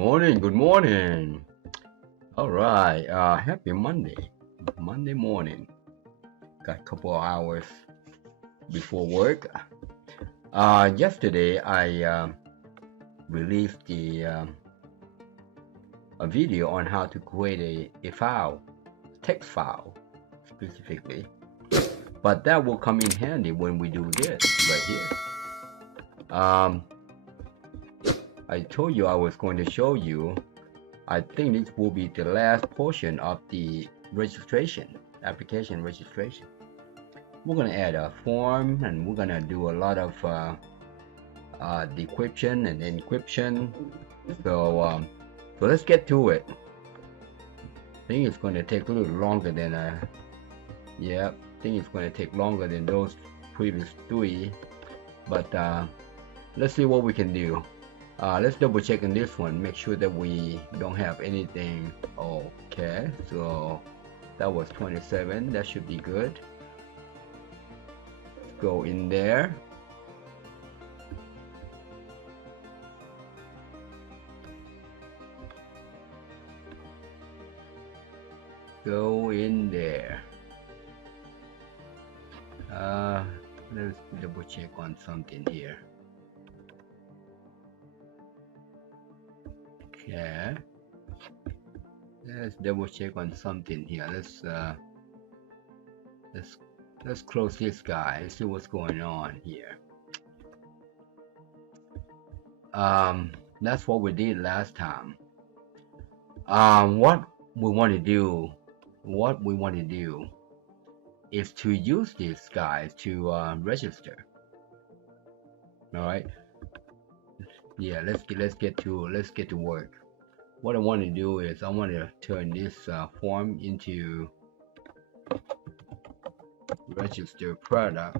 morning, good morning. All right, happy Monday morning. Got a couple of hours before work. Yesterday I released a video on how to create a file, text file specifically. But that will come in handy when we do this right here. I told you I was going to show you. I think this will be the last portion of the registration, application registration. We're going to add a form and we're going to do a lot of decryption and encryption. So let's get to it. I think it's going to take a little longer than I think it's going to take longer than those previous three, but let's see what we can do. Let's double check on this one, make sure that we don't have anything. Okay, so that was 27, that should be good. Let's go in there. Go in there. Let's double check on something here. Okay, let's double check on something here. Let's close this guy and see what's going on here. That's what we did last time. What we want to do is to use these guys to register. All right. Yeah, let's get to work. What I want to do is I want to turn this form into register product,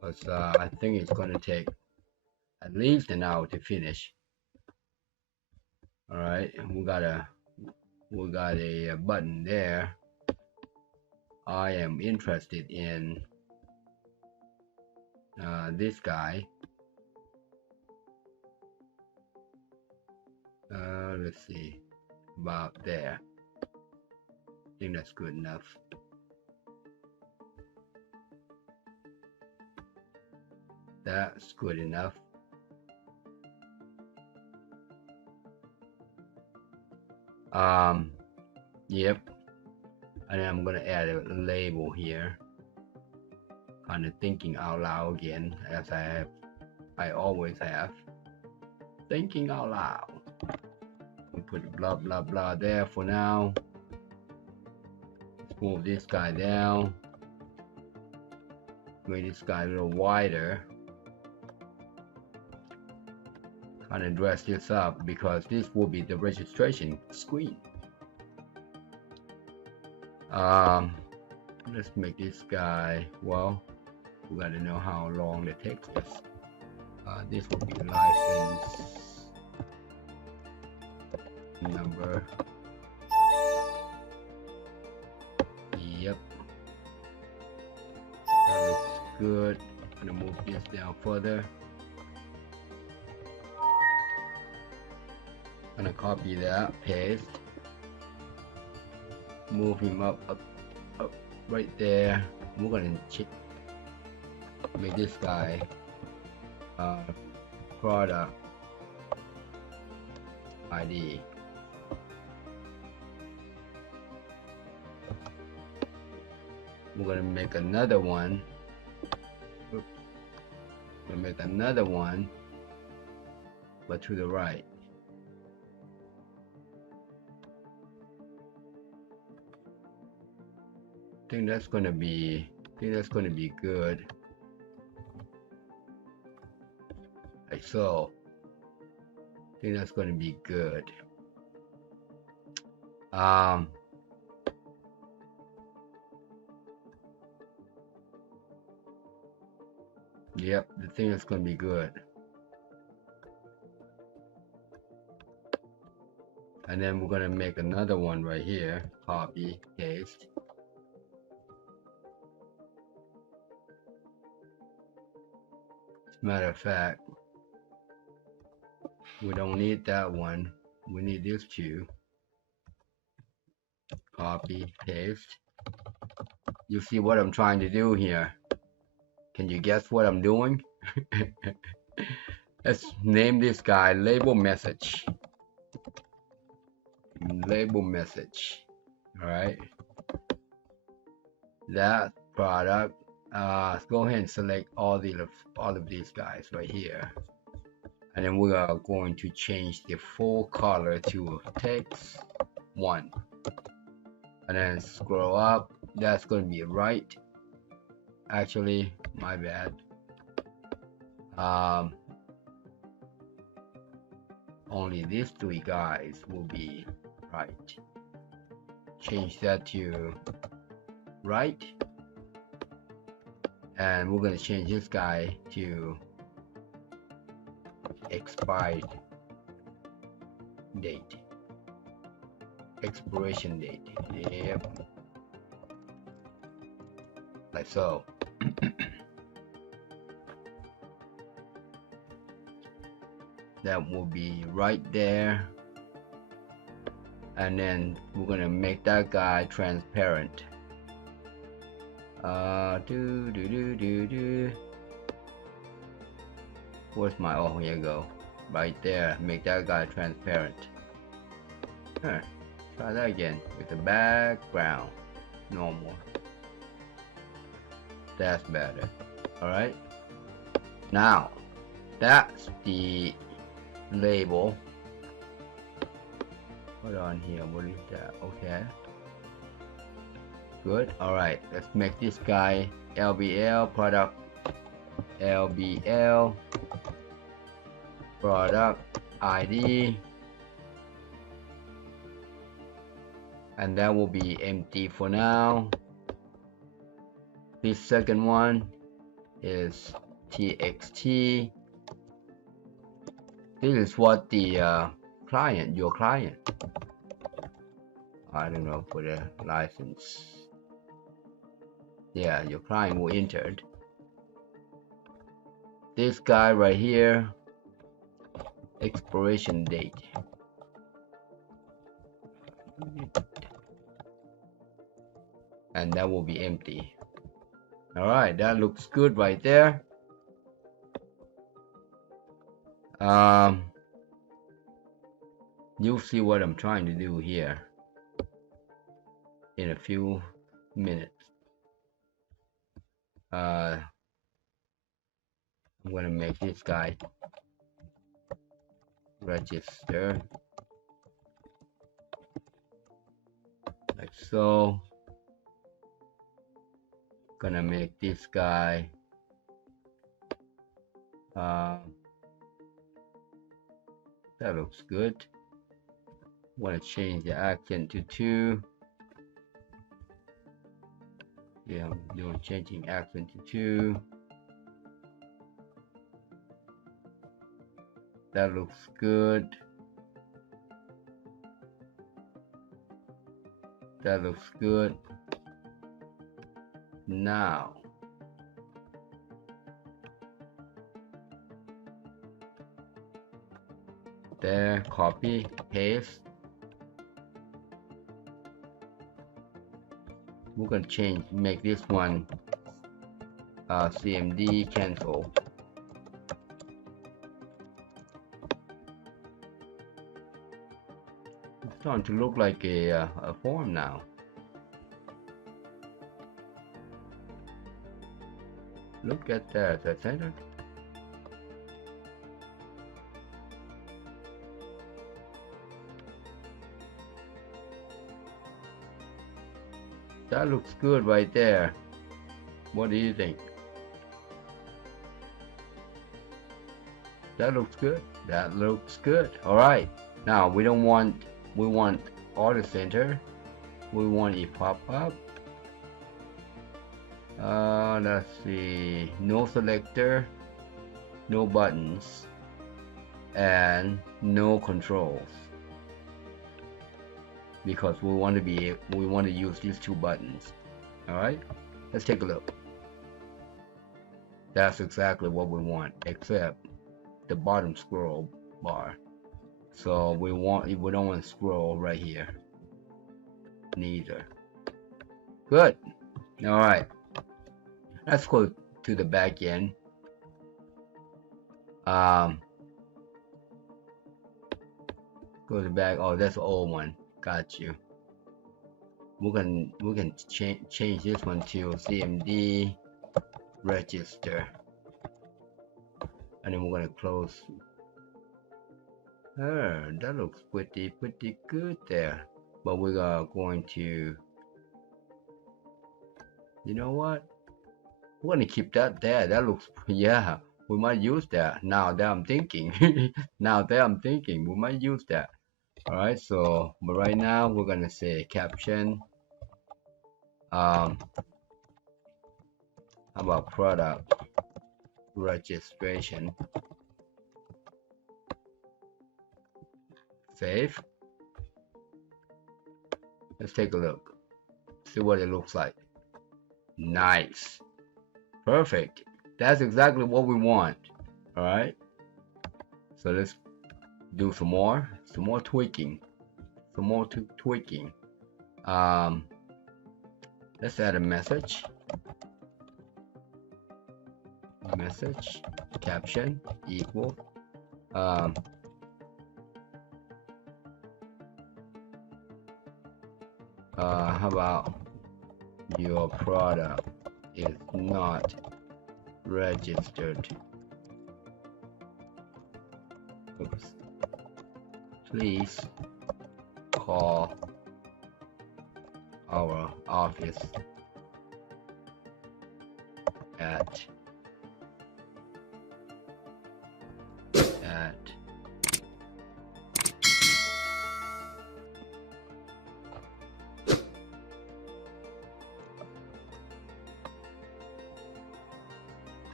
because I think it's going to take at least an hour to finish. All right, we got a button there. I am interested in this guy. Let's see, about there. I think that's good enough. That's good enough. Yep. And I'm gonna add a label here. Kind of thinking out loud again, as I always have. Thinking out loud. We'll put blah blah blah there for now. Let's move this guy down. Make this guy a little wider. Kind of dress this up because this will be the registration screen. Let's make this guy, well, we gotta know how long the text is. This will be license number. Yep, that looks good. I'm gonna move this down further. I'm gonna copy that, paste, move him up right there. We're gonna make this guy product ID. We're gonna make another one. But to the right. I think that's gonna be good. Like so. I think that's gonna be good. Yep, the thing is gonna be good. And then we're gonna make another one right here. Copy, paste. Matter of fact, We don't need that one. We need these two. Copy, paste. You see what I'm trying to do here? Can you guess what I'm doing? Let's name this guy label message. Label message. All right. That product. Go ahead and select all of these guys right here, and then we are going to change the full color to text 1, and then scroll up. That's going to be right. Actually, my bad. Only these 3 guys will be right. Change that to right, and we're going to change this guy to expired date, expiration date. Yep, like so. That will be right there, and then we're gonna make that guy transparent. Where's my, oh, here you go, right there. Make that guy transparent. Try that again with the background normal. That's better. All right, now that's the label. Hold on here, what is that? Okay, good. All right, let's make this guy LBL product, LBL product ID, and that will be empty for now. This second one is TXT. This is what the client, your client, I don't know, for the license, yeah, your client will enter. This guy right here, expiration date, and that will be empty. All right, that looks good right there. You'll see what I'm trying to do here in a few minutes. I'm gonna make this guy register like so. Gonna make this guy that looks good. Want to change the accent to 2. Yeah, I'm doing changing accent to 2. That looks good. That looks good. Now there, copy, paste. We're gonna change, make this one CMD cancel. It's starting to look like a form now. Look at that, the center. That looks good right there. What do you think? That looks good. That looks good. All right. Now we want auto center. We want a pop-up. Let's see. No selector, no buttons, and no controls. Because we want to use these 2 buttons. All right, let's take a look. That's exactly what we want, except the bottom scroll bar. So we don't want to scroll right here. Neither. Good. All right. Let's go to the back end. Go to back. Oh, that's the old one. Got you. We can change this one to CMD register, and then we're gonna close. That looks pretty good there. But we are going to, you know what? We're gonna keep that there. That looks, yeah. We might use that. Now that I'm thinking, we might use that. All right. So, but right now we're gonna say caption. How about product registration? Save. Let's take a look. See what it looks like. Nice. Perfect. That's exactly what we want. All right. So let's do some more tweaking. Let's add a message. Message caption equal. How about your product is not registered? Oops. Please call our office at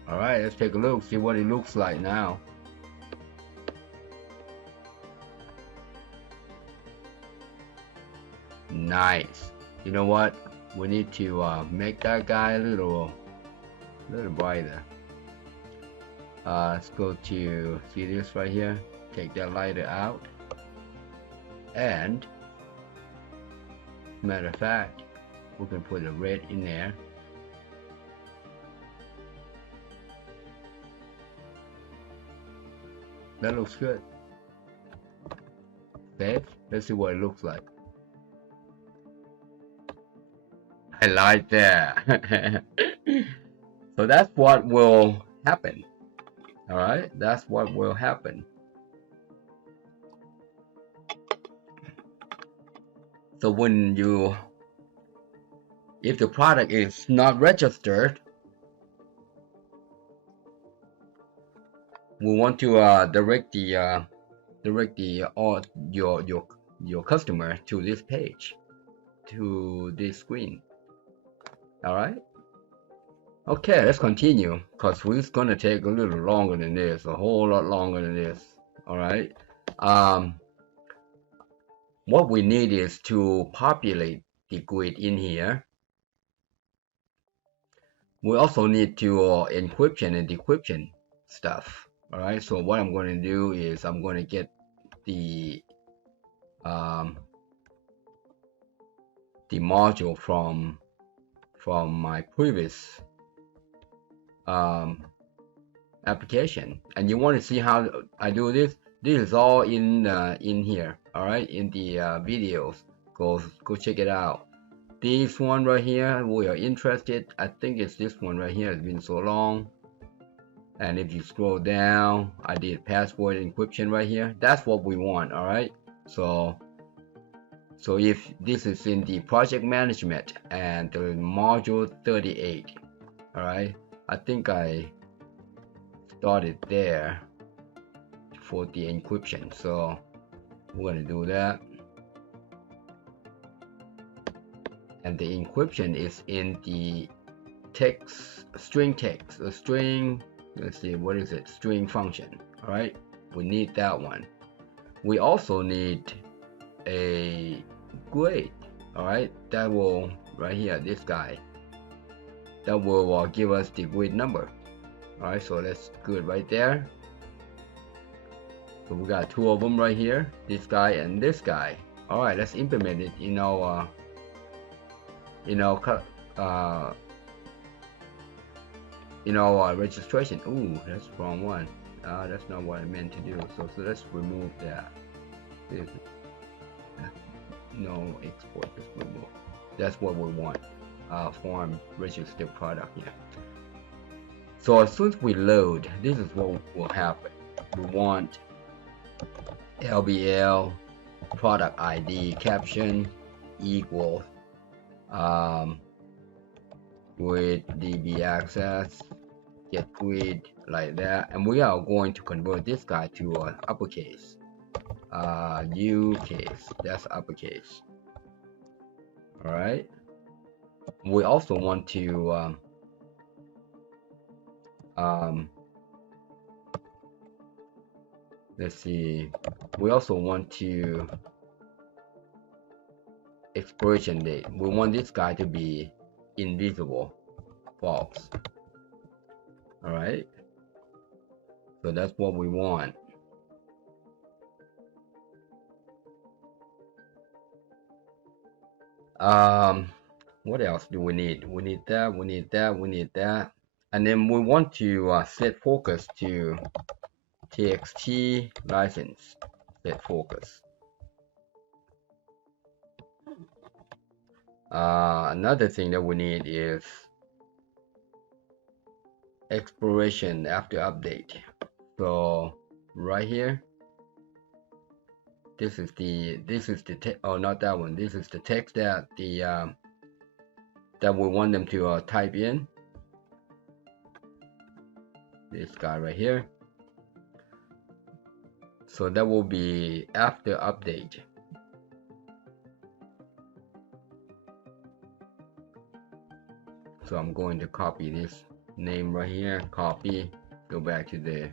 All right, let's take a look, see what it looks like now. Nice. You know what? We need to make that guy a little brighter. Let's go to, see this right here? Take that lighter out. And matter of fact, we can put a red in there. That looks good. Save. Let's see what it looks like. I like that. So that's what will happen. All right, that's what will happen. So when if the product is not registered, we want to direct your customer to this page, to this screen. All right. Okay, let's continue, because it's gonna take a little longer than this, a whole lot longer than this. All right. What we need is to populate the grid in here. We also need to encryption and decryption stuff. All right. So what I'm going to do is I'm going to get the module from my previous application, and you want to see how I do this. This is all in here. All right, in the videos. Go check it out. This one right here, we are interested. I think it's this one right here. It's been so long. And if you scroll down, I did password encryption right here. That's what we want. All right. So if this is in the project management and the module 38, all right, I think I started there for the encryption. So we're going to do that. And the encryption is in the string text, a string, let's see, what is it? String function. All right. We need that one. We also need a grid. All right. That will, right here, this guy, that will give us the grid number. All right. So that's good right there. So we got two of them right here, this guy and this guy. All right, let's implement it in our registration. Ooh, that's the wrong one. That's not what I meant to do. So let's remove that. No export, just remove. That's what we want. Form register product here. So as soon as we load, this is what will happen. We want LBL product ID caption equals with DB access get quit like that, and we are going to convert this guy to an uppercase. U case, that's uppercase. All right. We also want to let's see. We also want to expiration date. We want this guy to be invisible, false. All right. So that's what we want. What else do we need? We need that, we need that, we need that. And then we want to set focus to txt license, set focus. Another thing that we need is expiration after update. So right here, this is the oh, not that one. This is the text that that we want them to type in. This guy right here. So that will be after update. So I'm going to copy this name right here, copy, go back to the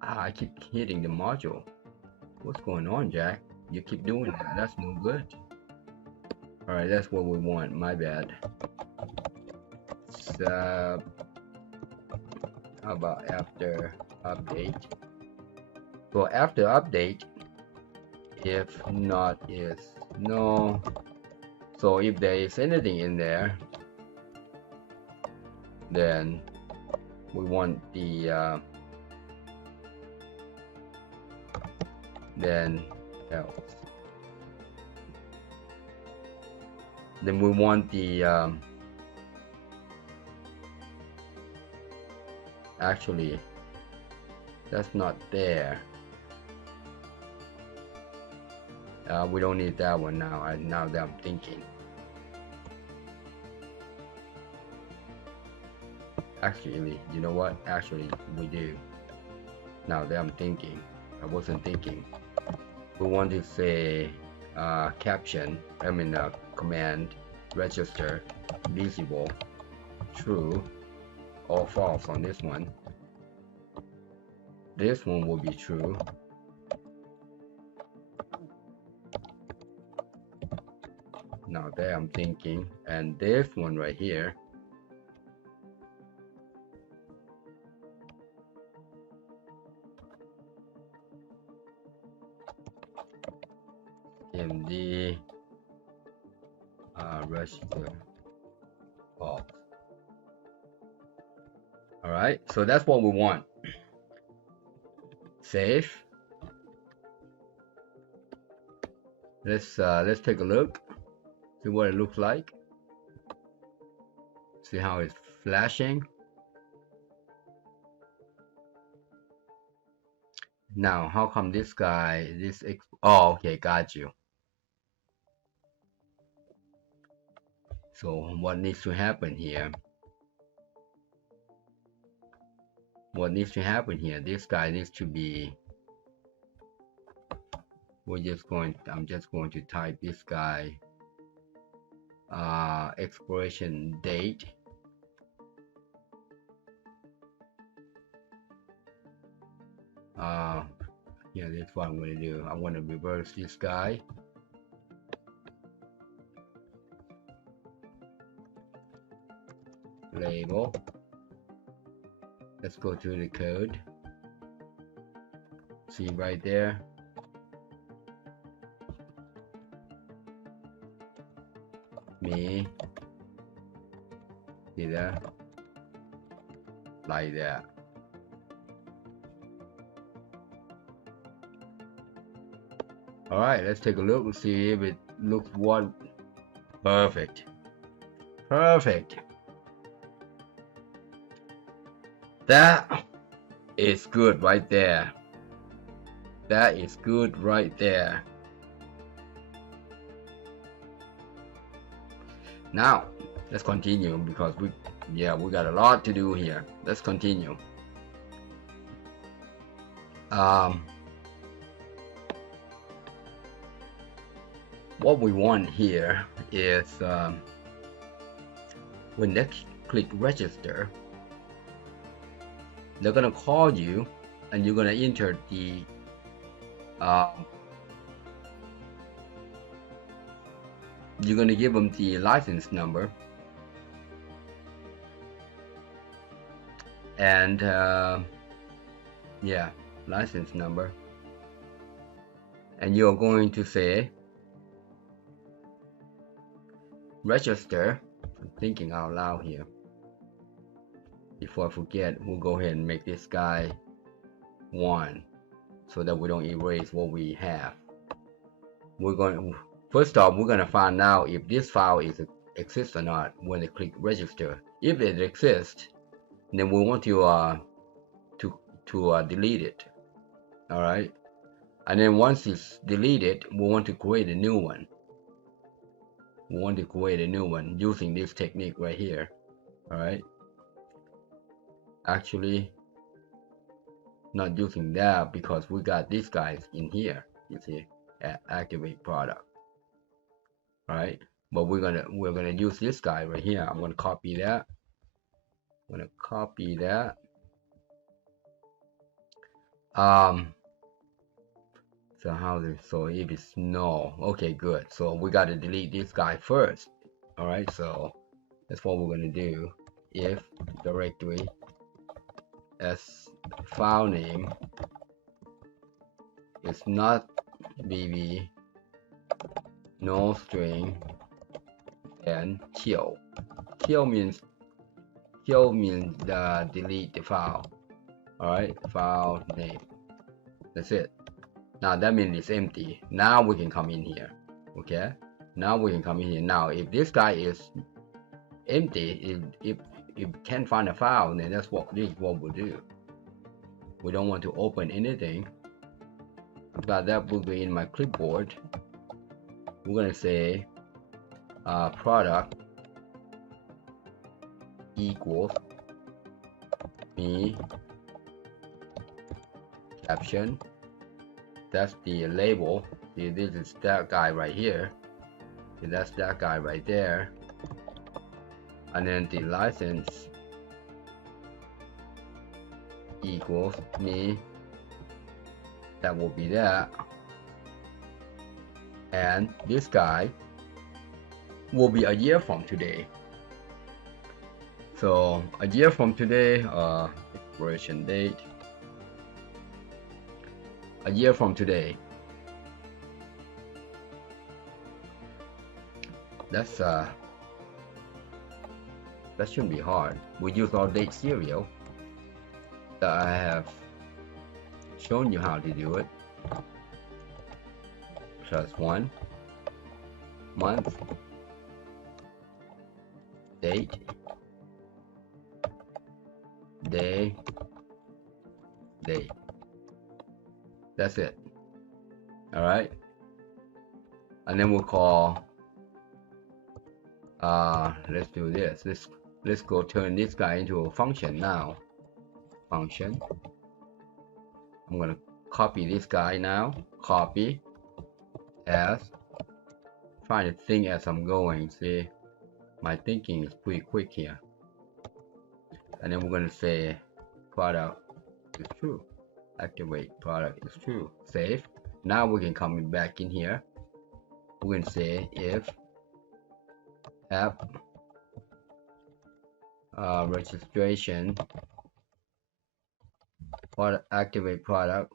I keep hitting the module. What's going on, Jack? You keep doing that. That's no good. All right, that's what we want. My bad. So how about after update? So after update, if not is no. So if there is anything in there, then we want the then else. Then we want the actually that's not there. We don't need that one now. Now that I'm thinking. Actually, you know what? Actually, we do. Now that I'm thinking, I wasn't thinking. We want to say caption. I mean command register visible true or false on this one. This one will be true. Now there I'm thinking, and this one right here in the register false. All right, so that's what we want. Save. Let's take a look, see what it looks like, see how it's flashing. Now how come this guy oh, okay, got you. So what needs to happen here? What needs to happen here? This guy needs to be, I'm just going to type this guy expiration date. Yeah, that's what I'm going to do. I want to reverse this guy. Label. Let's go to the code. see right there. Me, see that, like that. All right, let's take a look and see if it looks what. Perfect. Perfect. That is good right there. That is good right there. Now let's continue because we got a lot to do here. Let's continue. What we want here is when they click register, they're gonna call you and you're gonna enter the you're gonna give them the license number and license number, and you're going to say register. I'm thinking out loud here. Before I forget, we'll go ahead and make this guy 1 so that we don't erase what we have. First off, we're going to find out if this file exists or not when they click register. If it exists, then we want to delete it. All right, and then once it's deleted, we want to create a new one. We want to create a new one using this technique right here. All right, actually not using that because we got these guys in here. You see, activate product. All right, but we're gonna use this guy right here. I'm gonna copy that. I'm gonna copy that. So so if it's no, okay, good. So we got to delete this guy first. All right, so that's what we're gonna do. If directory as file name is not bb, no string, and kill. Kill means delete the file. All right, file name. That's it. Now that means it's empty. Now we can come in here. Okay, now we can come in here. Now if this guy is empty, if can't find a file, then this is what we'll do. We don't want to open anything. But that will be in my clipboard. We're gonna say product equals me caption. That's the label. See, this is that guy right here. See, that's that guy right there. And then the license equals me. That will be that. And this guy will be a year from today. So a year from today, expiration date. A year from today. That's that shouldn't be hard. We use our date serial that I have shown you how to do it. +1 month, date, day, date. That's it. All right, and then we'll call let's do this. Let's go turn this guy into a function now. Function. I'm gonna copy this guy now. Copy as. Trying to think as I'm going. See, my thinking is pretty quick here. And then we're gonna say product is true. Activate product is true. Save. Now we can come back in here. We're gonna say if app registration product activate product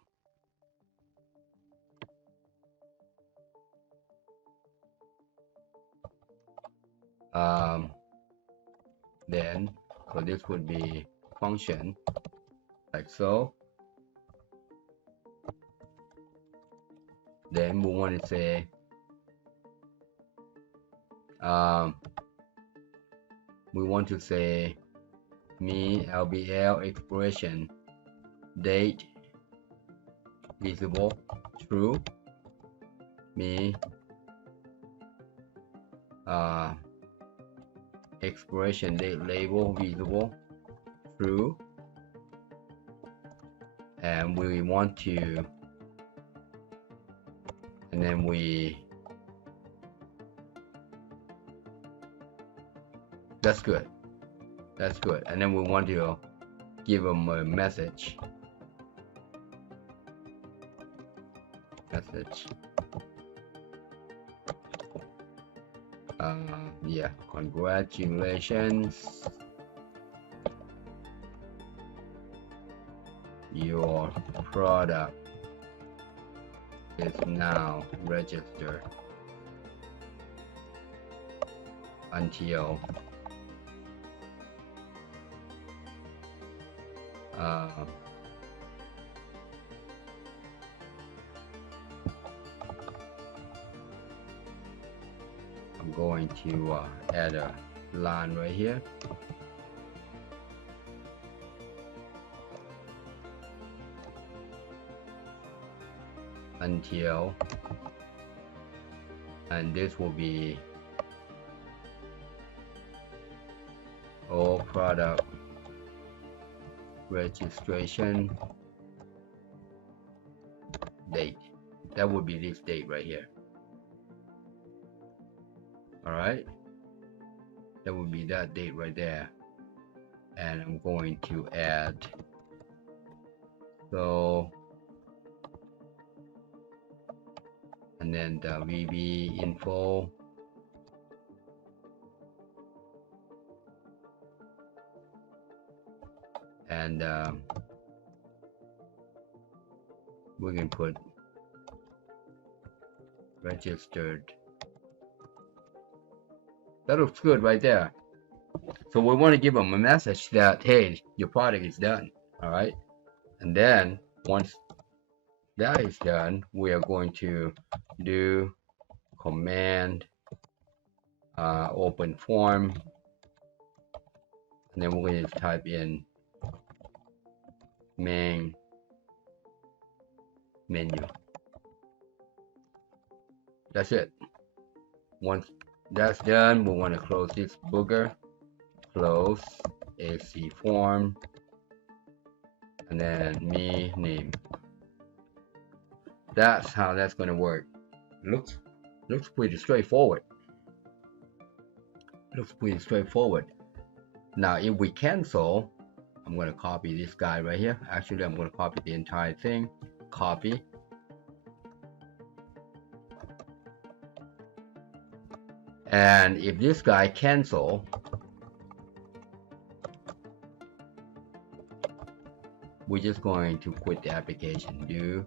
then so this would be function like so. Then we want to say me LBL expression date visible true, me expression date label visible true, and we want to, and then that's good, and then we want to give them a message. Yeah, congratulations, your product is now registered until I'm going to add a line right here. Until, and this will be all product registration date. That would be this date right here. Alright, that would be that date right there, and I'm going to add, so, and then the VB info, and we can put registered. That looks good right there. So we want to give them a message that, hey, your product is done. All right, and then once that is done, we are going to do command open form, and then we're going to type in main menu. That's it. Once that's done, we want to close this booger, close AC form, and then me name. That's how that's going to work. Looks pretty straightforward. Now if we cancel, I'm going to copy this guy right here. Actually, I'm going to copy the entire thing. Copy. And if this guy cancel, we're just going to quit the application. Do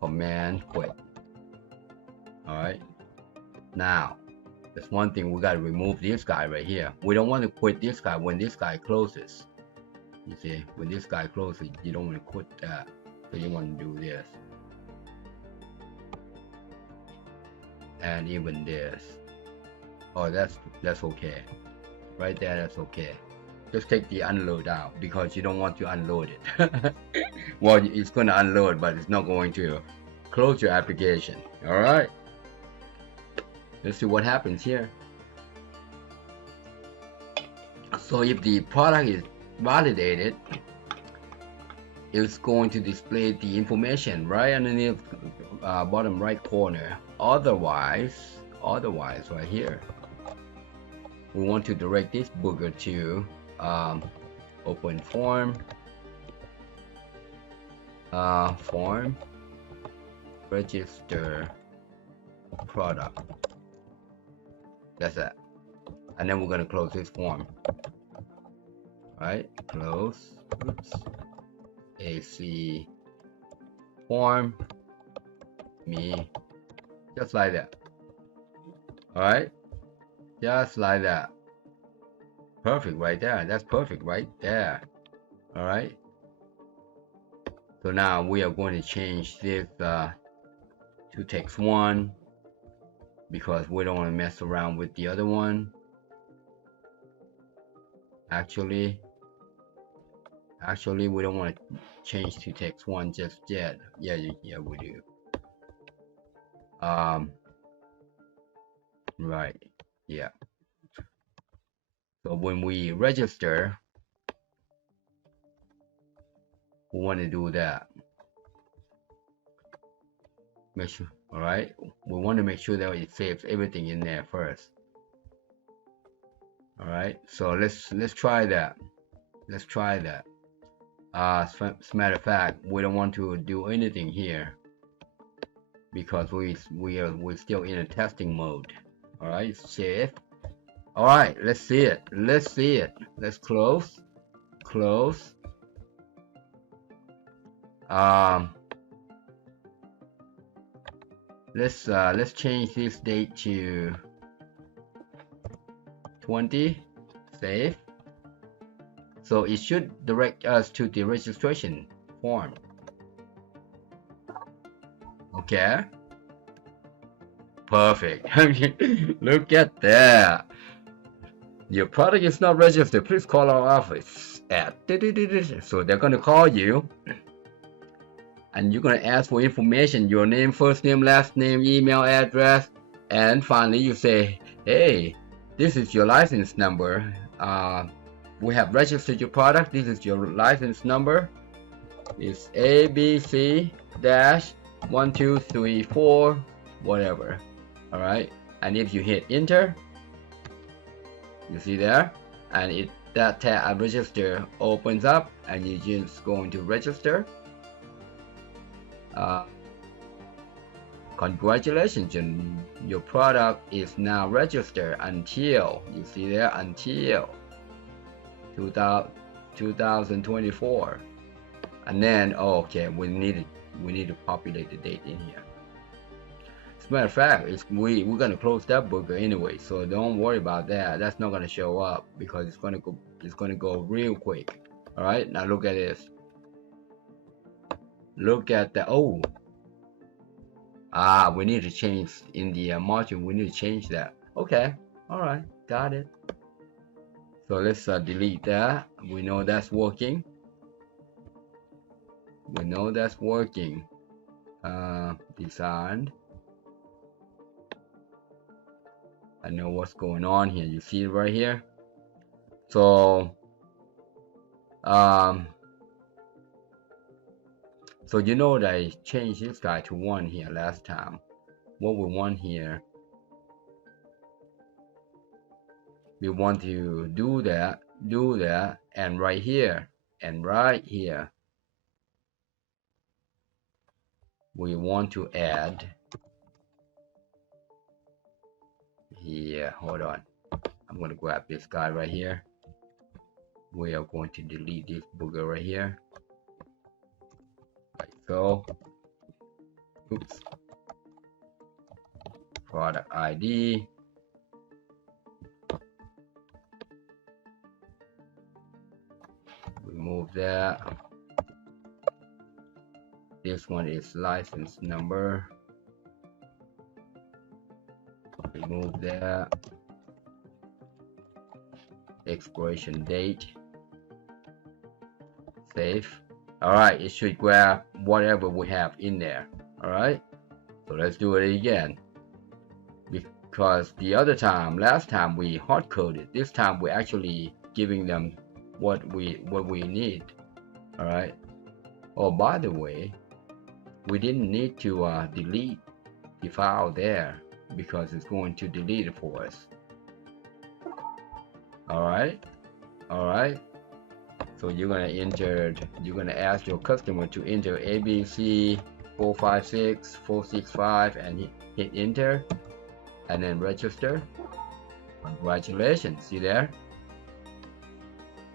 command quit. Alright. Now, there's one thing, we got to remove this guy right here. We don't want to quit this guy when this guy closes. You see, when this guy closes, you don't want to quit that. So you want to do this. And even this. Oh, that's okay. Right there, that's okay. Just take the unload out because you don't want to unload it. Well, it's going to unload, but it's not going to close your application. Alright. Let's see what happens here. So if the product is validated, it's going to display the information right underneath bottom right corner. Otherwise right here, we want to direct this booger to open form, form register product. That's it. And then we're going to close this form. Right, close. Oops. AC form me, just like that. All right. just like that. Perfect right there. That's perfect right there. All right. So now we are going to change this to text 1 because we don't want to mess around with the other one. Actually, we don't want to change to text 1 just yet. Yeah, we do. Right. Yeah. So when we register, we want to do that. Make sure. All right. We want to make sure that it saves everything in there first. All right. So let's try that. Let's try that. As a matter of fact, we don't want to do anything here because we're still in a testing mode. All right. Save. All right. Let's see it. Let's see it. Let's close. Close. Let's change this date to 20. Save. So it should direct us to the registration form. Okay. Perfect. Look at that. Your product is not registered. Please call our office at. So they're gonna call you, and you're gonna ask for information: your name, first name, last name, email address, and finally you say, "Hey, this is your license number. We have registered your product. This is your license number. It's ABC-1234, whatever." All right. And if you hit enter, you see there, and that tab register opens up, and you just going to register. Congratulations, your product is now registered until, you see there, until 2024. And then okay, we need to populate the date in here. As a matter of fact, we're gonna close that booker anyway, so don't worry about that. That's not gonna show up because it's gonna go real quick. All right, now look at this. Look at the we need to change in the module. We need to change that. Okay, all right, got it. So let's delete that. We know that's working. We know that's working. Designed. I know what's going on here. You see it right here. So so you know that I changed this guy to 1 here last time. What we want here, we want to do that, and right here, we want to add here. Hold on, I'm going to grab this guy right here. We are going to delete this booger right here. Like so. Oops. Product ID. Remove that. This one is license number. Remove that. Expiration date. Save. Alright, it should grab whatever we have in there. Alright, so let's do it again. Because the other time, last time we hard coded. This time we're actually giving them what we need. Alright. Oh, by the way, we didn't need to delete the file there because it's going to delete it for us. Alright. So you're gonna ask your customer to enter ABC 456 465 and hit enter, and then register. Congratulations. See there?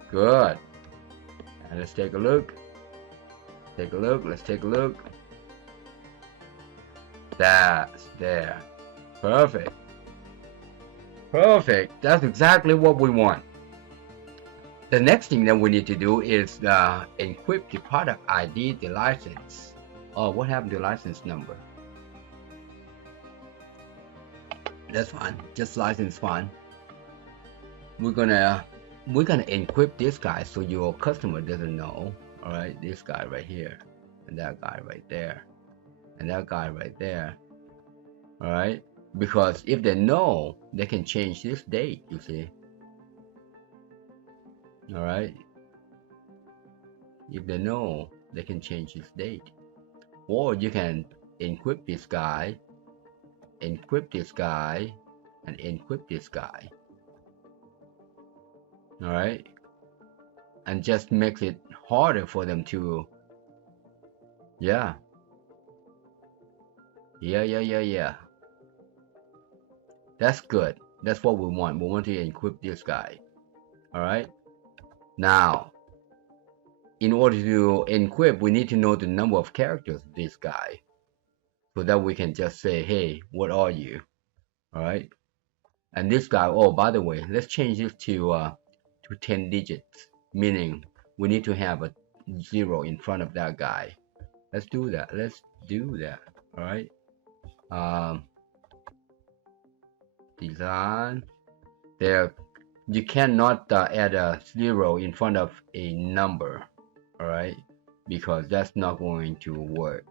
Good. And let's take a look. Let's take a look. That's there. Perfect. Perfect. That's exactly what we want. The next thing that we need to do is encrypt the product ID, the license. Oh, what happened to license number? That's fine. Just license fine. We're gonna encrypt this guy so your customer doesn't know. All right, this guy right here, and that guy right there, and that guy right there. All right, because if they know, they can change this date. You see. All right. If they know, they can change this date, or you can encrypt this guy, encrypt this guy, and encrypt this guy. All right, and just makes it harder for them to, yeah. That's good. That's what we want. We want to encrypt this guy. All right. Now, in order to encrypt, we need to know the number of characters of this guy, so that we can just say, hey, what are you? All right. And this guy, oh, by the way, let's change this to 10 digits, meaning we need to have a 0 in front of that guy. Let's do that. All right. Design. There, you cannot add a 0 in front of a number. All right, because that's not going to work.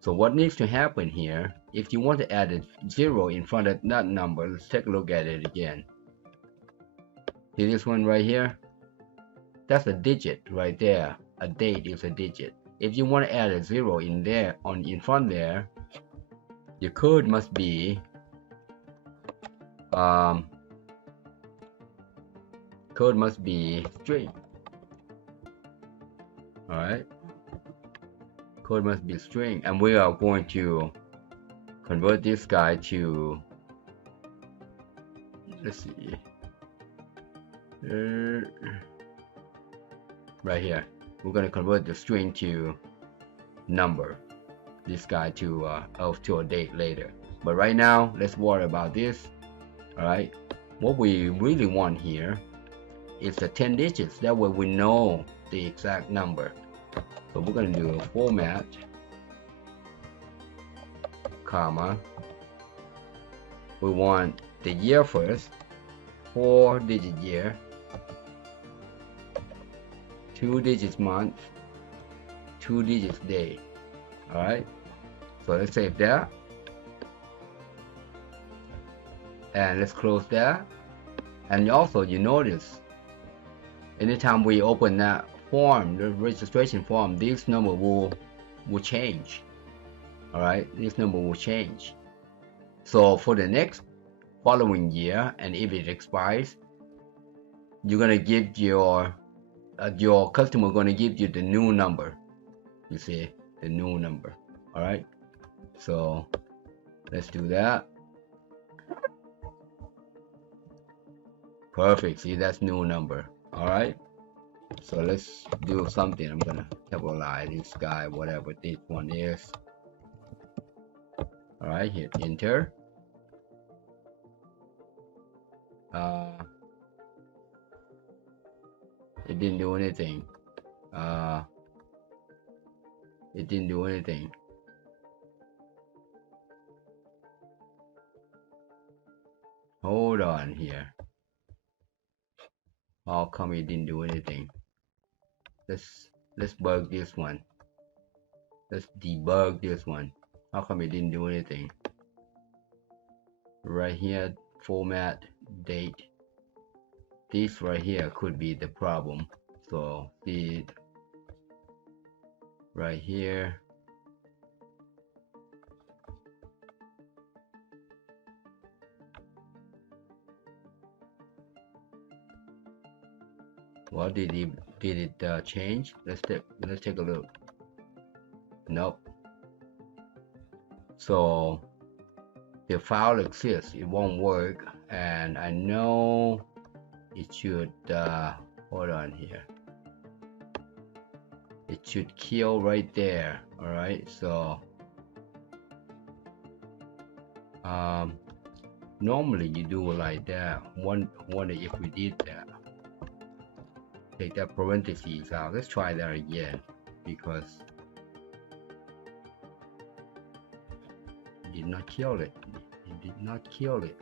So what needs to happen here, if you want to add a 0 in front of that number, let's take a look at it again. See this one right here? That's a digit right there. A date is a digit. If you want to add a 0 in there, in front there, your code must be string. All right, code must be string, and we are going to convert this guy to, let's see, right here. We're going to convert the string to number, this guy to a date later. But right now, let's worry about this. All right, what we really want here is the 10 digits. That way we know the exact number. So we're going to do format, comma. We want the year first, 4-digit year, 2 digits month, 2 digits day. All right, so let's save that, and let's close that. And also, you notice anytime we open that form, the registration form, this number will change. All right, this number will change. So for the next following year, and if it expires, you're gonna give your customer gonna give you the new number. You see, the new number. All right, so let's do that. Perfect. See, that's new number. All right, so let's do something. I'm gonna capitalize this guy, whatever this one is. All right, hit enter. It didn't do anything. It didn't do anything. Hold on here. How come it didn't do anything? Let's bug this one. Let's debug this one. How come it didn't do anything? Right here, format, date. This right here could be the problem. So see right here. What did it change? Let's take a look. Nope. So the file exists, it won't work, and I know it should hold on here. It should kill right there. All right, so Normally you do it like that. Wonder if we did that. Take that parentheses out. Let's try that again because it did not kill it. It did not kill it.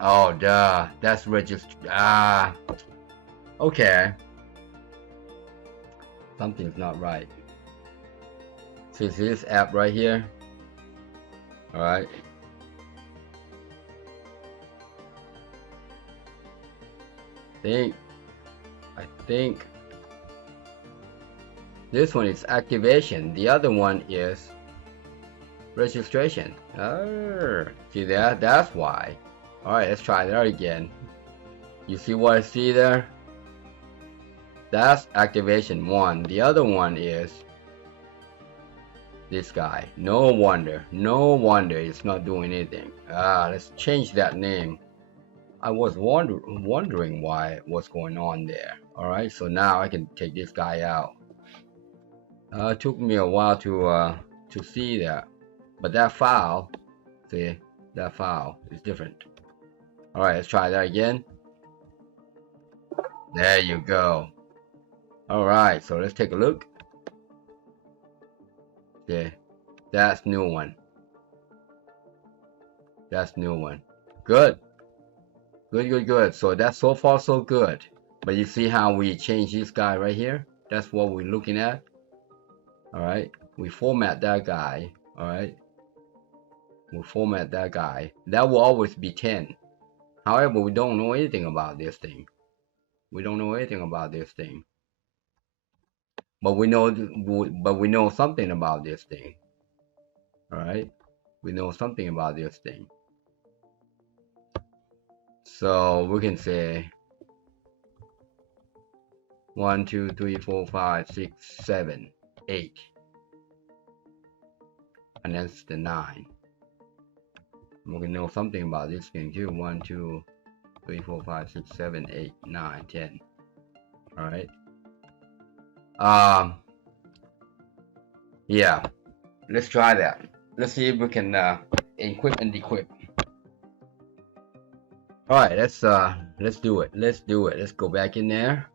Oh, duh. That's registered. Okay. Something's not right. See this app right here? Alright. I think this one is activation. The other one is registration. See that? That's why. Alright, let's try that again. You see what I see there? That's activation 1. The other one is this guy. No wonder it's not doing anything. Let's change that name. I was wondering what's going on there. Alright, so now I can take this guy out. It took me a while to see that, but that file, see, that file is different. Alright, let's try that again. There you go. Alright, so let's take a look. Yeah, that's new one. That's new one. Good. Good. So that's so far so good. But you see how we change this guy right here? That's what we're looking at. Alright, we format that guy. Alright, we format that guy. That will always be 10. However, we don't know anything about this thing. We don't know anything about this thing. But we know something about this thing. Alright, we know something about this thing. So we can say 1, 2, 3, 4, 5, 6, 7, 8. And that's the 9. We can know something about this thing too. 1, 2, 3, 4, 5, 6, 7, 8, 9, 10. Alright. Yeah. Let's try that. Let's see if we can encrypt and decrypt. Alright, let's do it. Let's go back in there.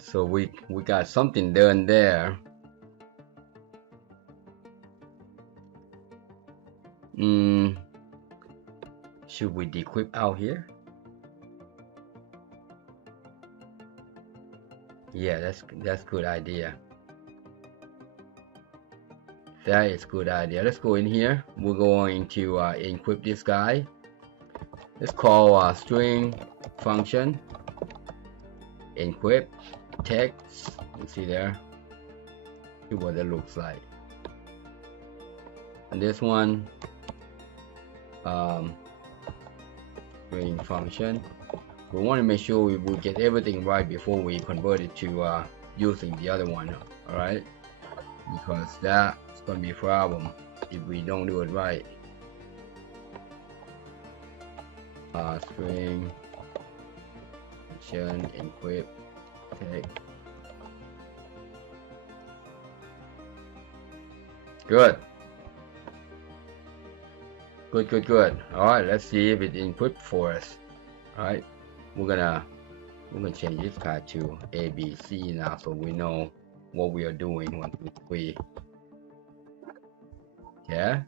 So we got something done there. Should we decrypt out here? Yeah, that's good idea. That is good idea. Let's go in here. We're going to encrypt this guy. Let's call string function encrypt text. You see there? See what that looks like. And this one string function. We want to make sure we get everything right before we convert it to using the other one. All right, because that's gonna be a problem if we don't do it right. String function encrypt text. Good. All right, let's see if it encrypts for us. All right, we're gonna change this guy to ABC now, so we know what we are doing. 1, 2, 3. Yeah,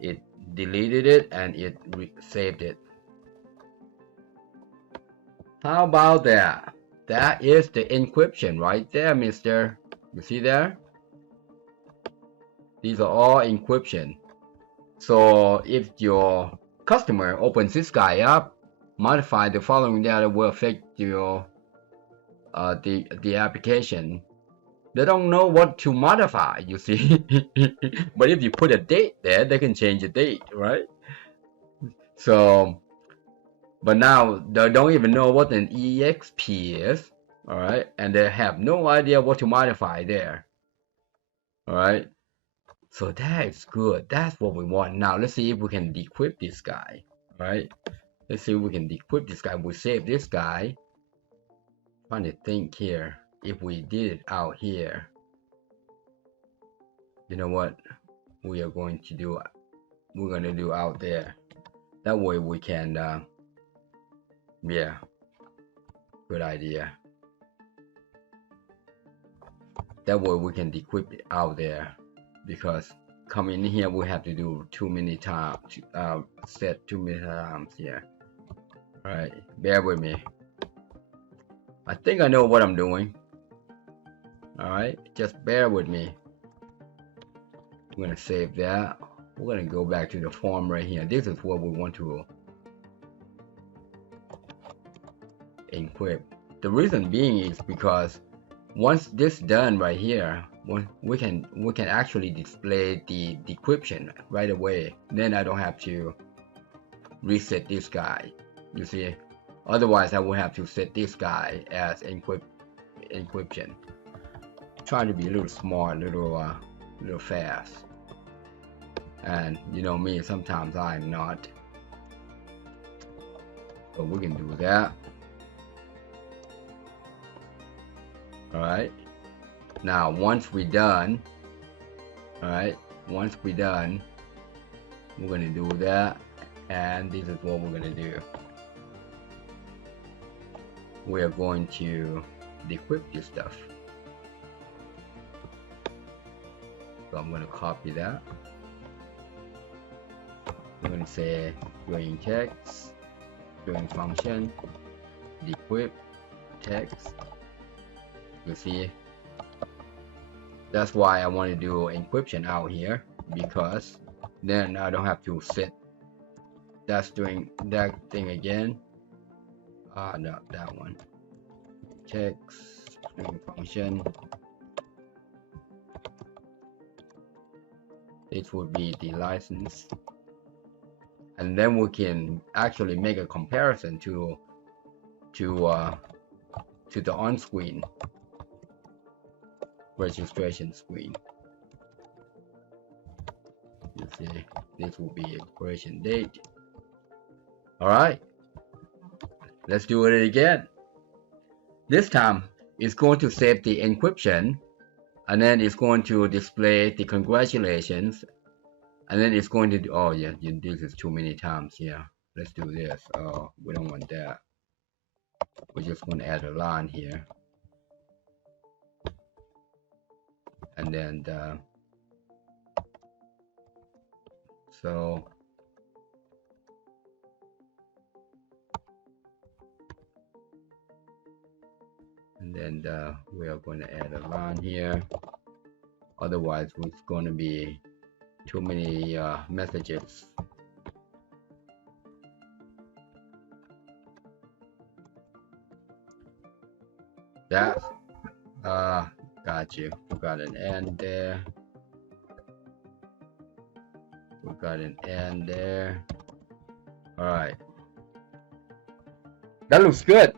it deleted it and it saved it. How about that? That is the encryption right there, mister. You see there? These are all encryption. So if your customer opens this guy up, modify the following data will affect your the application. They don't know what to modify, you see. But if you put a date there, they can change the date, right? So, but now they don't even know what an EXP is, all right, and they have no idea what to modify there. All right, so that is good. That's what we want. Now let's see if we can decrypt this guy. All right, let's see if we can decrypt this guy. We save this guy. Trying to think here. If we did it out here, you know what? we're going to do out there. That way we can yeah, good idea. That way we can decrypt it out there, because coming in here we have to do too many times, set too many times here. Alright, bear with me. I think I know what I'm doing. Alright, just bear with me. I'm gonna save that. We're gonna go back to the form right here. This is what we want to encrypt. The reason being is because once this done right here, we can actually display the decryption right away. Then I don't have to reset this guy. You see, otherwise I will have to set this guy as encryption. Trying to be a little smart, little fast, and you know me, sometimes I'm not. But we can do that. Alright, now once we're done, we're gonna do that, and this is what we're gonna do. We are going to decrypt this stuff. So I'm gonna copy that. I'm gonna say string text, string function, decrypt text. You see, that's why I want to do encryption out here, because then I don't have to set that's doing that thing again. No, that one. Text string function. This would be the license, and then we can actually make a comparison to the on-screen registration screen. You see, this will be expiration date. Alright, let's do it again. This time it's going to save the encryption, and then it's going to display the congratulations, and then it's going to do, oh yeah, you did this too many times. Yeah, let's do this. Oh, we don't want that. We're just going to add a line here, and then so and then we are going to add a line here, otherwise it's going to be too many messages. That got you. We got an end there. We got an end there. All right, that looks good.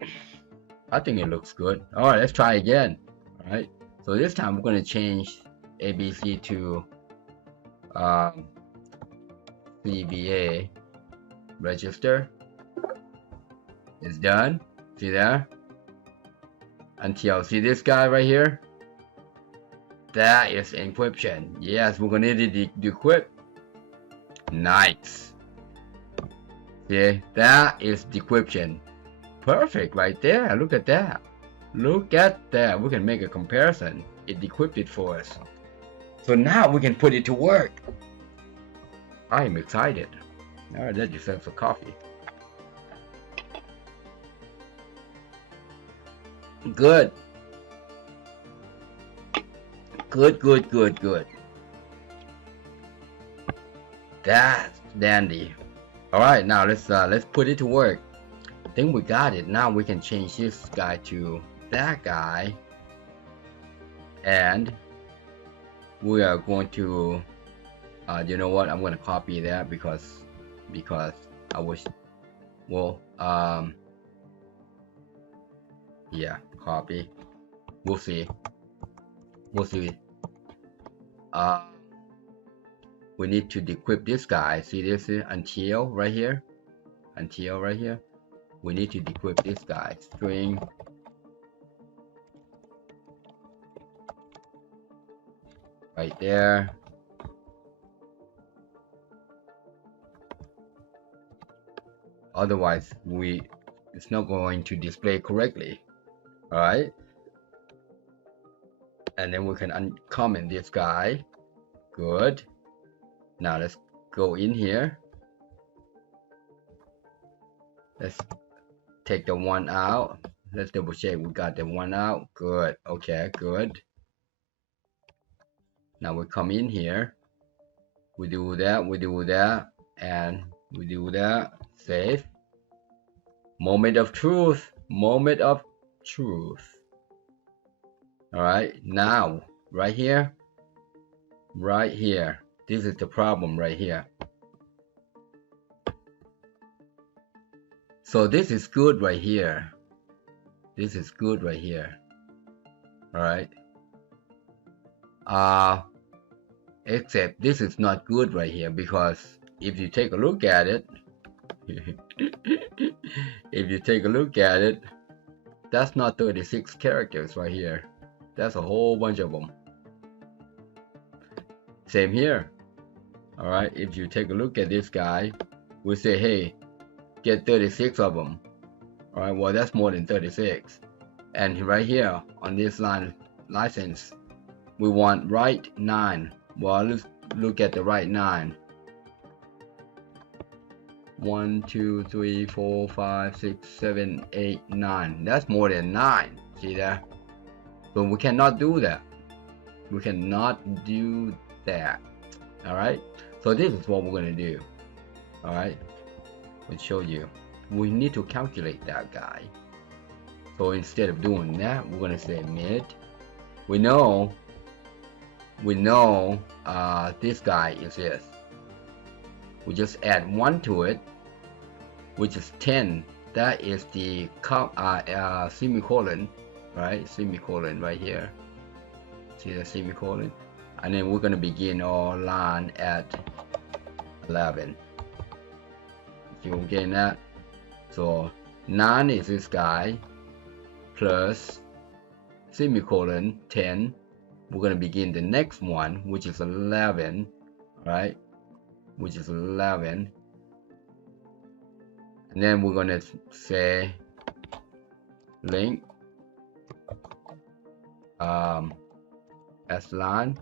I think it looks good. All right, let's try again. All right, so this time we're going to change ABC to VBA register. It's done. See there? Until, see this guy right here? That is encryption. Yes, we're gonna need to decrypt. Nice. See, that is decryption. Perfect right there. Look at that. Look at that. We can make a comparison. It decrypted for us. So now we can put it to work. I am excited. Alright, that deserves a coffee. Good. Good. That's dandy. Alright, now let's put it to work. I think we got it. Now we can change this guy to that guy, and we are going to you know what, I'm going to copy that because I wish, well, yeah, copy. We'll see. We need to decrypt this guy. See this until right here, we need to decrypt this guy. String right there. otherwise it's not going to display correctly. All right, and then we can uncomment this guy. Good. Now let's go in here. Let's take the one out. Let's double check we got the one out. Good. Okay, good. Now we come in here. We do that, and we do that. Save. Moment of truth. Moment of truth. Alright, now right here. This is the problem right here. So this is good right here. Alright. Except this is not good right here, because if you take a look at it, that's not 36 characters right here. That's a whole bunch of them. Same here. Alright, if you take a look at this guy, we say, hey, get 36 of them. Alright, well, that's more than 36. And right here on this line license, we want right 9. Well, let's look at the right 9. 1, 2, 3, 4, 5, 6, 7, 8, 9. That's more than 9. See that? So we cannot do that. Alright? So this is what we're going to do. Alright? We'll show you. We need to calculate that guy. So instead of doing that, we're going to say mid. We know this guy is this. We just add 1 to it, which is 10. That is the semicolon, right? Semicolon right here. See the semicolon? And then we're going to begin our line at 11. You getting that? So 9 is this guy plus semicolon 10. We're going to begin the next one, which is 11, right? Which is 11. And then we're going to say link as line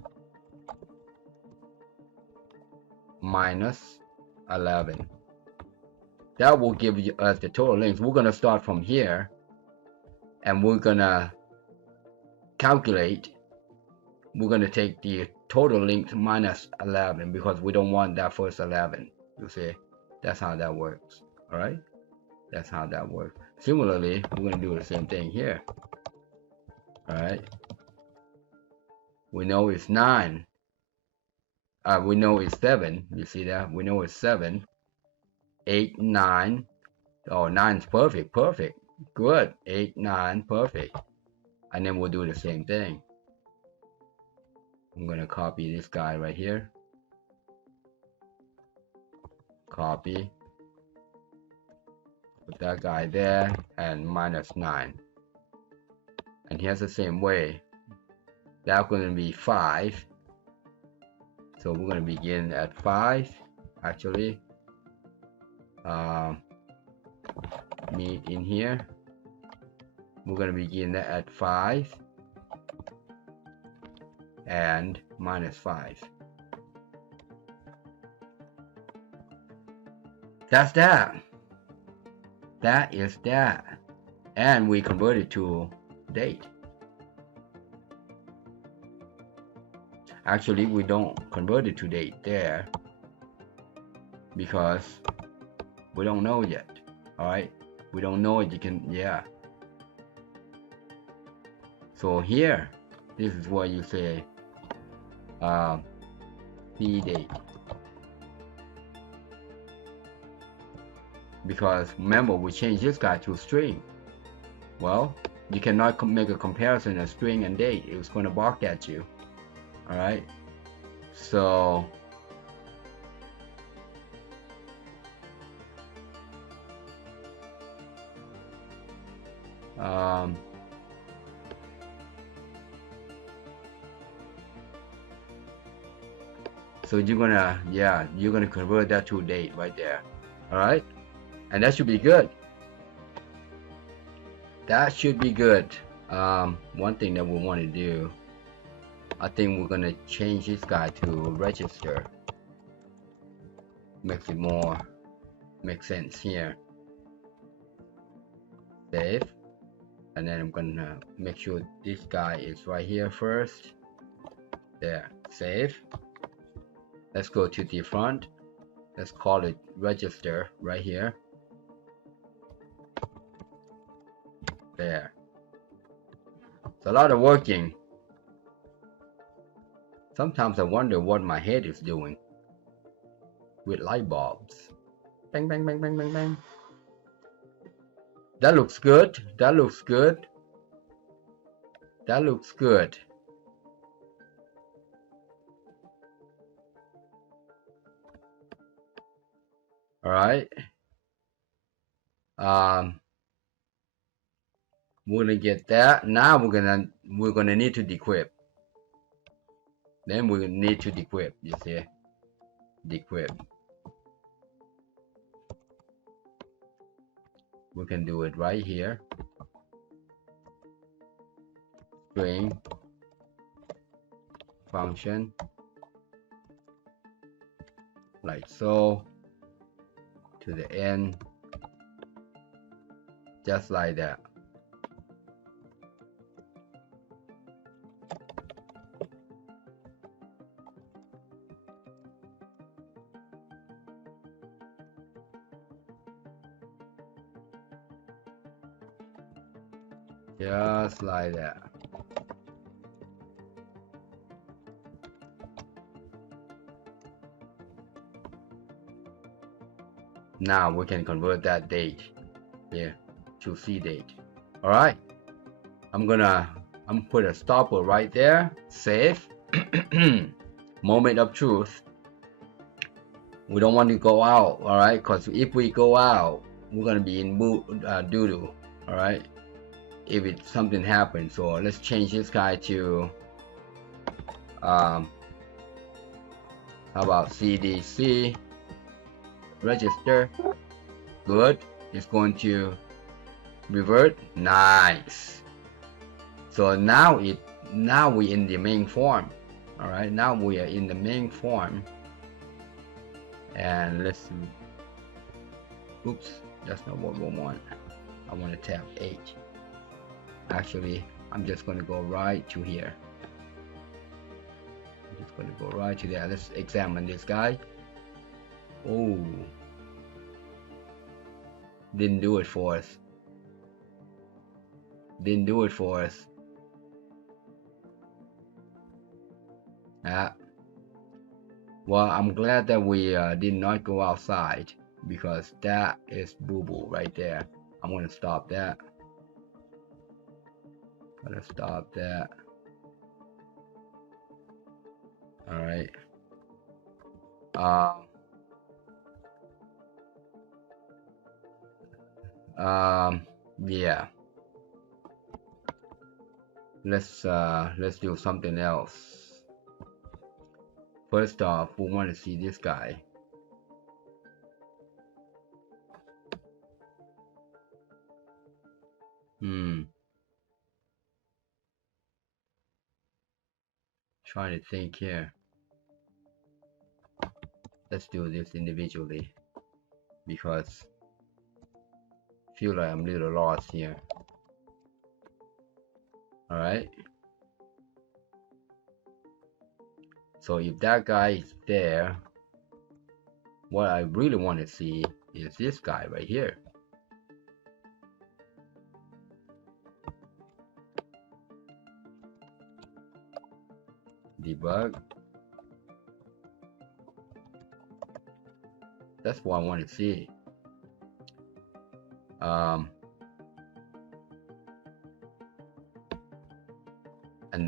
minus 11. That will give us the total length. We're going to start from here, and we're going to calculate. We're going to take the total length minus 11, because we don't want that first 11. You see, that's how that works. All right, that's how that works. Similarly, we're going to do the same thing here. All right, we know it's 9. We know it's 7. You see that? We know it's 7. 8, 9. Oh, 9 is perfect. Good. 8, 9, perfect. And then we'll do the same thing. I'm gonna copy this guy right here. Copy. Put that guy there, and minus 9. And here's the same way. That's gonna be 5. So we're gonna begin at 5. Actually, meet in here. We're gonna begin at 5. And minus 5. That's that. That is that. And we convert it to date. Actually, we don't convert it to date there, because we don't know yet. Alright, we don't know it. You can, yeah. So here, this is what you say date, because remember, we changed this guy to string. Well, you cannot make a comparison of string and date. It's going to bark at you. Alright, so so you're gonna convert that to date right there. All right, and that should be good. That should be good. One thing that we want to do, I think we're gonna change this guy to register. Makes it more make sense here. Save, and then I'm gonna make sure this guy is right here first. There, save. Let's go to the front. Let's call it register right here. There. It's a lot of working. Sometimes I wonder what my head is doing with light bulbs. Bang, bang, bang, bang, bang, bang. That looks good. That looks good. That looks good. All right. We're gonna get that. Now we're gonna need to decrypt. Then we need to decrypt. You see, decrypt. We can do it right here. String function, like so, to the end, just like that. Just like that. Now we can convert that date here to C date. All right. I'm put a stopper right there. Save. Moment of truth. We don't want to go out. All right, because if we go out, we're gonna be in doo-doo. All right. If something happens, so let's change this guy to how about CDC register. Good. It's going to revert. Nice. So now we're in the main form. All right, now we are in the main form, and let's see. Oops, that's not what we want. I want to tab 8. Actually, I'm just going to go right to here. I'm just going to go right to there. Let's examine this guy. Oh, didn't do it for us. Didn't do it for us. Well, I'm glad that we did not go outside, because that is boo-boo right there. I'm going to stop that. Gonna stop that. All right. Yeah. Let's do something else. First off, we want to see this guy. Trying to think here. Let's do this individually, because I feel like I'm a little lost here. All right. So if that guy is there, what I really want to see is this guy right here. Debug. That's what I want to see. And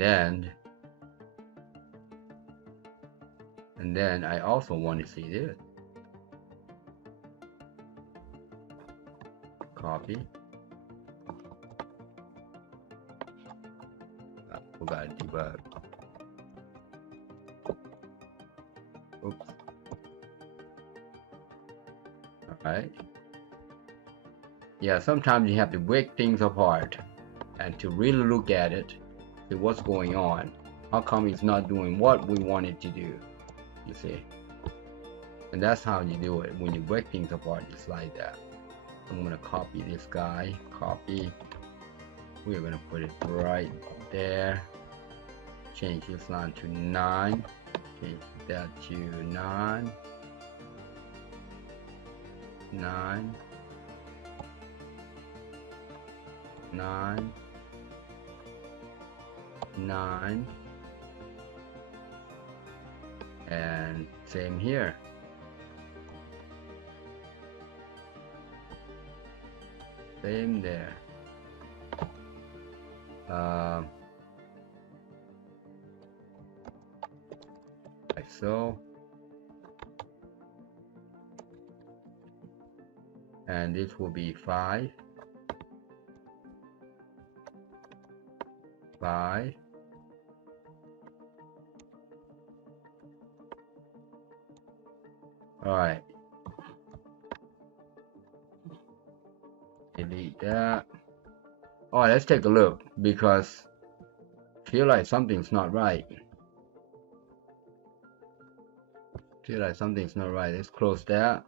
then I also want to see this. Copy. We got to debug. Oops. All right. Yeah, sometimes you have to break things apart and to really look at it, see what's going on. How come it's not doing what we want it to do, you see? And that's how you do it. When you break things apart, it's like that. I'm gonna copy this guy, copy. We're gonna put it right there. Change this line to 9. Change that to 9. 9. 9. 9. And same here. Same there. Like so. And this will be 5. 5. All right. Delete that. Oh, let's take a look because I feel like something's not right. Let's close that.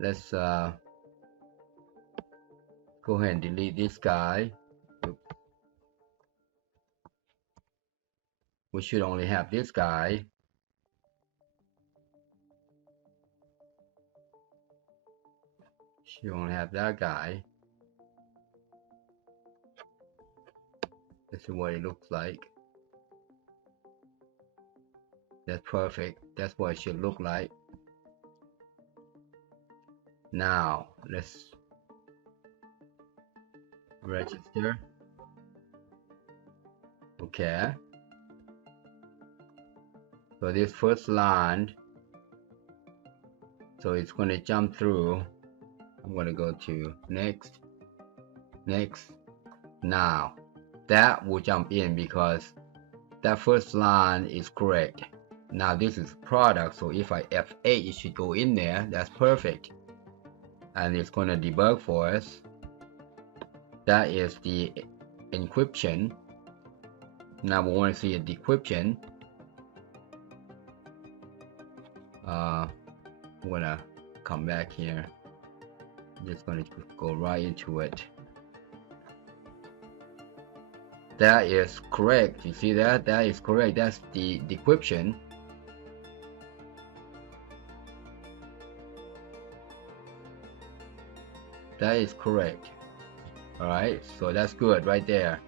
Let's go ahead and delete this guy. Oops. We should only have this guy. Should only have that guy. This is what it looks like. That's perfect. That's what it should look like. Now let's register. Okay. So this first line, so it's going to jump through. I'm going to go to next, next. Now that will jump in because that first line is correct. Now this is product, so if I F8, it should go in there. That's perfect. And it's going to debug for us. That is the encryption. Now we want to see a decryption. I'm gonna come back here. Just gonna go right into it. That is correct. You see that? That is correct. That's the decryption. That is correct. Alright, so that's good right there.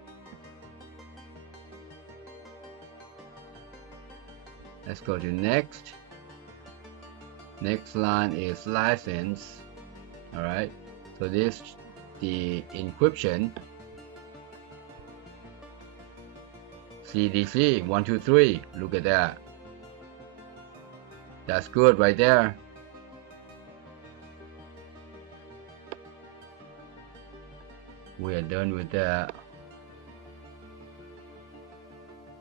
Let's go to next. Next line is license. Alright, so this the encryption. CDC 123. Look at that. That's good right there. We are done with that.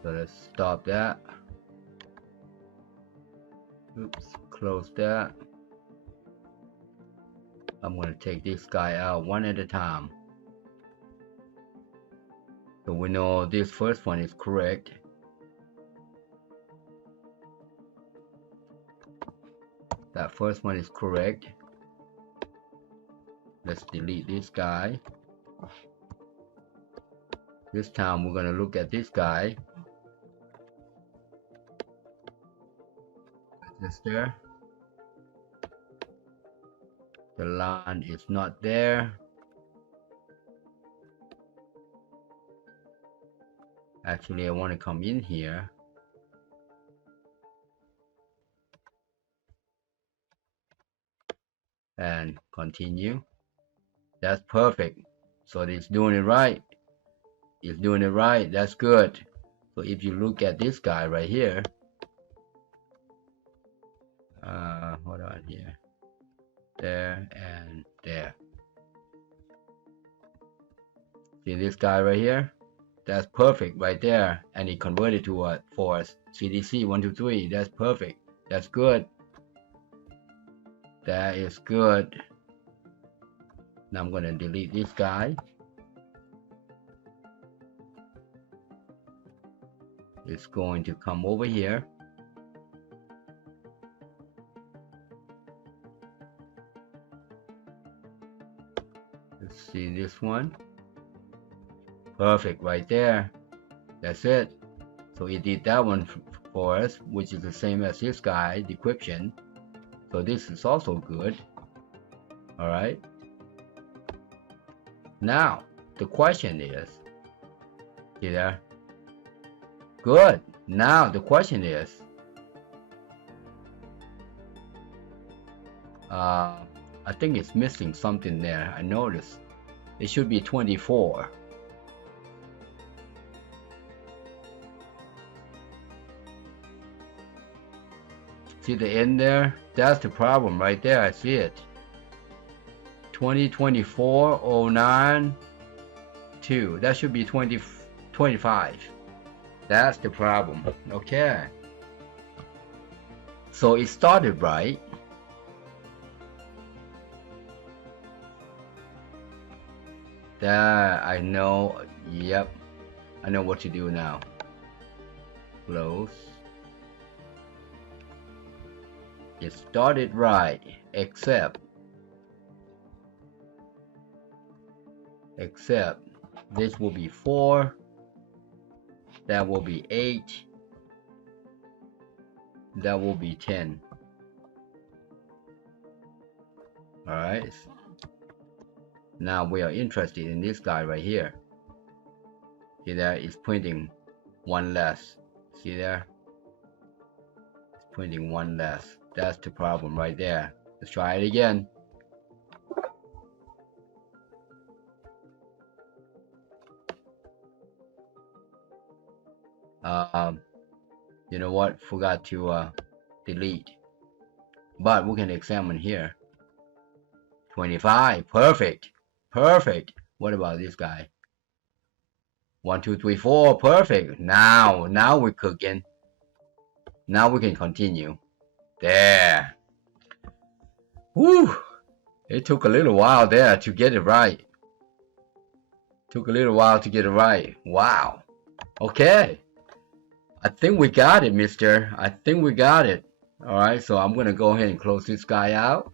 So let's stop that. Oops, close that. I'm going to take this guy out one at a time. So we know this first one is correct. That first one is correct. Let's delete this guy. This time we're going to look at this guy. Just there. The line is not there. Actually, I want to come in here. And continue. That's perfect. So it's doing it right. It's doing it right. That's good. So if you look at this guy right here. Hold on here. There and there. See this guy right here? That's perfect right there. And it converted to what? For us. CDC 123. That's perfect. That's good. That is good. Now I'm going to delete this guy. It's going to come over here. Let's see this one. Perfect right there. That's it. So it did that one for us, which is the same as this guy, decryption. So this is also good. All right. Now the question is, see there? Good. Now the question is, I think it's missing something there. I noticed it should be 24. See the end there? That's the problem right there. I see it. 2024-09-2. That should be 25. That's the problem. Okay. So it started right. That I know. Yep. I know what to do now. Close. It started right, except this will be 4, that will be 8, that will be 10. All right. Now we are interested in this guy right here. See there, it's printing one less. See there? It's printing one less. That's the problem right there. Let's try it again. You know what? Forgot to delete. But we can examine here. 25. Perfect. Perfect. What about this guy? 1, 2, 3, 4. Perfect. Now we're cooking. Now we can continue. There. Woo! It took a little while there to get it right. Took a little while to get it right. Wow. Okay. I think we got it, mister. I think we got it. Alright, so I'm going to go ahead and close this guy out.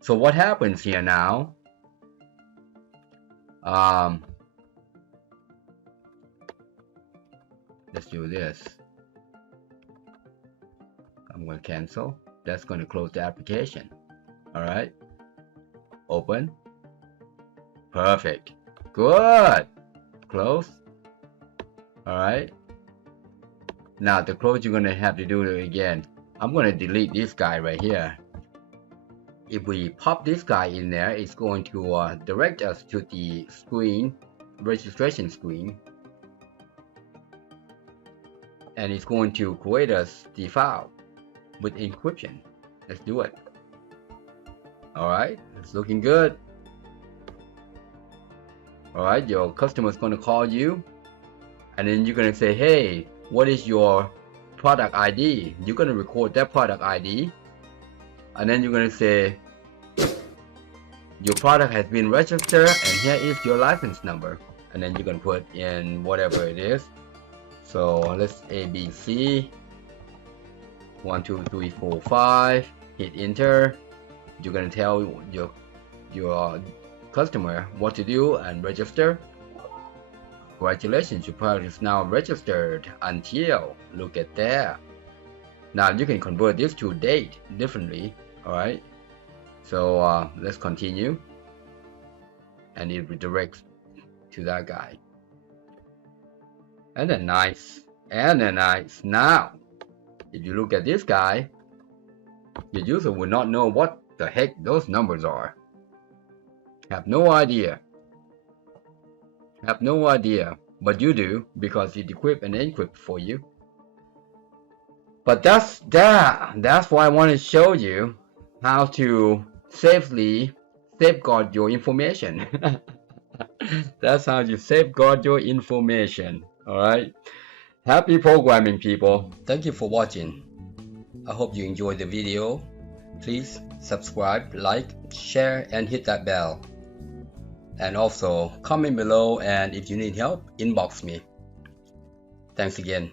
So what happens here now? Let's do this. I'm going to cancel. That's going to close the application. Alright. Open. Perfect. Good. Close. Alright. Now the close you're going to have to do it again. I'm going to delete this guy right here. If we pop this guy in there, it's going to direct us to the screen, registration screen. And it's going to create us the file with encryption. Let's do it. Alright, it's looking good. Alright, your customer is going to call you. And then you're going to say, hey, what is your product ID? You're going to record that product ID. And then you're going to say, your product has been registered and here is your license number. And then you're going to put in whatever it is. So let's ABC 1, 2, 3, 4, 5. Hit enter. You're going to tell your customer what to do and register. Congratulations, your product is now registered until, look at that. Now you can convert this to date differently. Alright, so let's continue, and it redirects to that guy. And then nice, Now, if you look at this guy, the user will not know what the heck those numbers are. Have no idea. But you do, because it decrypt and encrypt for you. But that's why I want to show you how to safely safeguard your information. That's how you safeguard your information. Alright, happy programming, people. Thank you for watching. I hope you enjoyed the video. please subscribe, like, share, and hit that bell. And also comment below, and if you need help, inbox me. Thanks again.